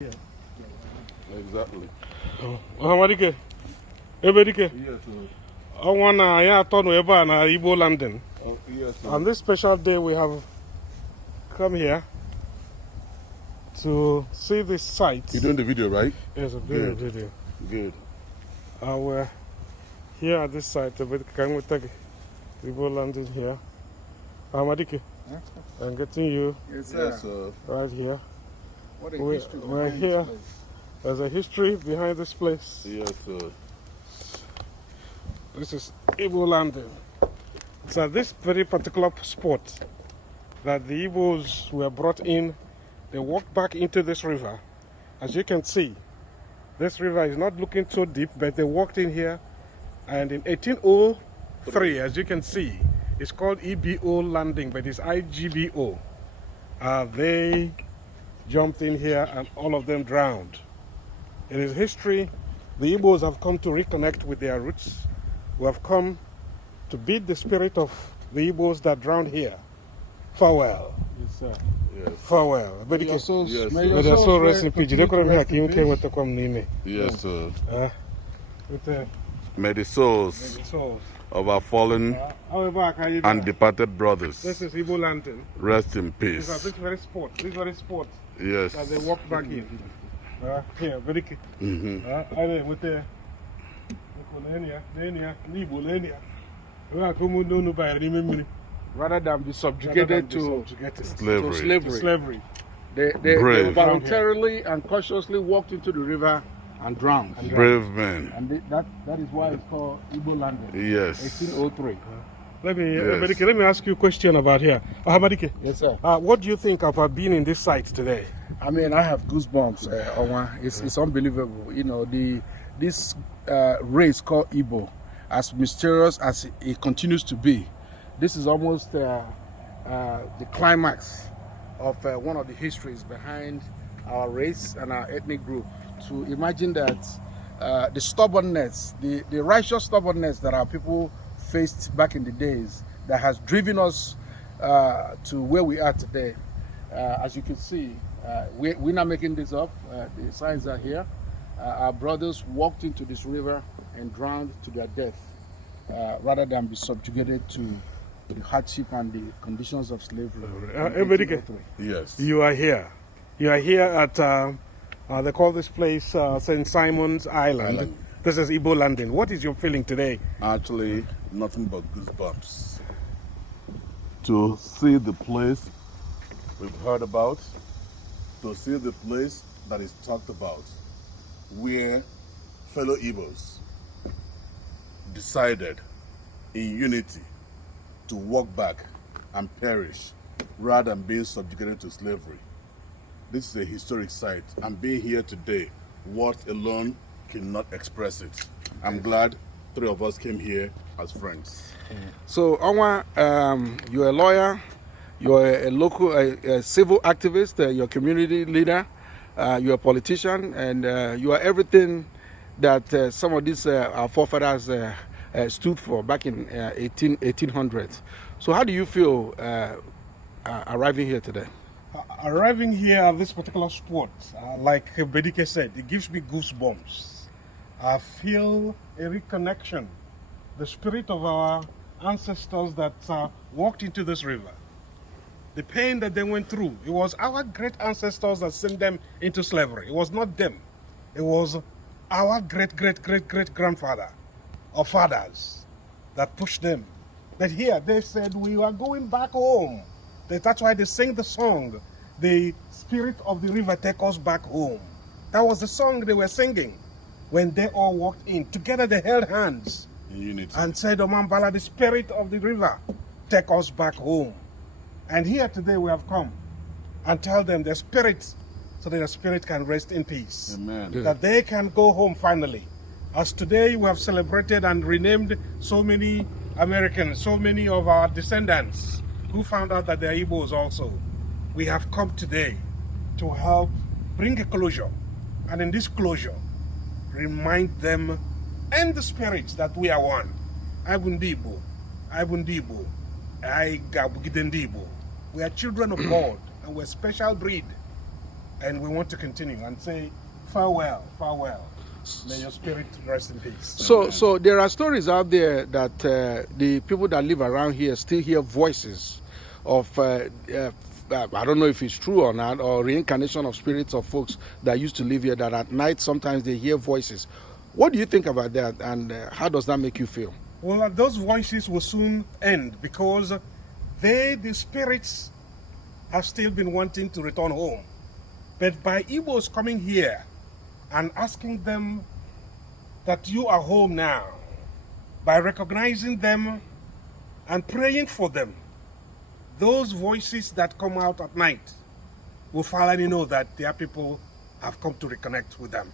Yeah. Exactly. Hamadike, Ebedike. Yes, sir. I want to turn over na Igbo landing. Oh, yes, sir. On this special day, we have come here to see this site. You're doing the video, right? Yes, I'm doing a video. Good. We're here at this site. Can we take Igbo landing here? Hamadike, I'm getting you Yes, sir. Yes, sir. right here. What a We're history behind this here. place. There's a history behind this place. Yes, sir. This is Igbo landing. It's at this very particular spot that the Igbos were brought in. They walked back into this river. As you can see, this river is not looking so deep, but they walked in here. And in 1803, as you can see, it's called EBO landing, but it's IGBO. They jumped in here and all of them drowned. It is history. The Igbos have come to reconnect with their roots. We have come to beat the spirit of the Igbos that drowned here. Farewell. Yes, sir. Yes. Farewell. May your souls, Yes, may sir. your May their souls soul rest in peace. continue to rest in peace. Yes, sir. May the souls souls. of our fallen and departed brothers This is Igbo landing. rest in This is peace. this very spot Yes. that they walk back in. Here, very key. With the rather than be subjugated to Slavery. slavery. They Brave. voluntarily and cautiously walked into the river and drowned. Brave men. And that is why it's called Igbo landing. Yes. 1803. Let me, Yes. Abedike, let me ask you a question about here. Abedike, Yes, sir. what do you think about being in this site today? I mean, I have goosebumps, Onwa. It's unbelievable. You know, this race called Igbo, as mysterious as it continues to be, this is almost the climax of one of the histories behind our race and our ethnic group. To imagine that the stubbornness, the righteous stubbornness that our people faced back in the days, that has driven us to where we are today. As you can see, we're not making this up. The signs are here. Our brothers walked into this river and drowned to their death rather than be subjugated to the hardship and the conditions of slavery. Abedike, Yes. you are here. You are here at, they call this place St. Simon's Island. This is Igbo landing. What is your feeling today? Actually, nothing but goosebumps. To see the place we've heard about, to see the place that is talked about, where fellow Igbos decided in unity to walk back and perish rather than being subjugated to slavery. This is a historic site, and being here today, words alone cannot express it. I'm glad three of us came here as friends. So, Onwa, you're a lawyer, you're a local a civil activist, you're a community leader, you're a politician, and you are everything that some of these our forefathers stood for back in 1800s. So how do you feel arriving here today? Arriving here at this particular spot, like Bedike said, it gives me goosebumps. I feel a reconnection, the spirit of our ancestors that walked into this river. The pain that they went through, it was our great ancestors that sent them into slavery. It was not them. It was our great-great-great-great-grandfather or fathers that pushed them. But here they said, we are going back home. That's why they sing the song, the spirit of the river take us back home. That was the song they were singing when they all walked in. Together they held hands In unity. and said, Omambala, the spirit of the river take us back home. And here today we have come and tell them their spirit, so that the spirit can rest in peace. Amen. That they can go home finally. As today we have celebrated and renamed so many Americans, so many of our descendants who found out that they're Igbos also. We have come today to help bring a closure. And in this closure, remind them and the spirits that we are one. Ibundibo, Ibundibo, I Gabugidendibo. We are children of God and we're a special breed. and we want to continue and say farewell, farewell. May your spirit rest in peace. So there are stories out there that the people that live around here still hear voices of I don't know if it's true or not, or reincarnation of spirits of folks that used to live here, that at night sometimes they hear voices. What do you think about that, and how does that make you feel? Well, those voices will soon end because the spirits, have still been wanting to return home. But by Igbos coming here and asking them that you are home now, by recognizing them and praying for them, those voices that come out at night will finally know that their people have come to reconnect with them.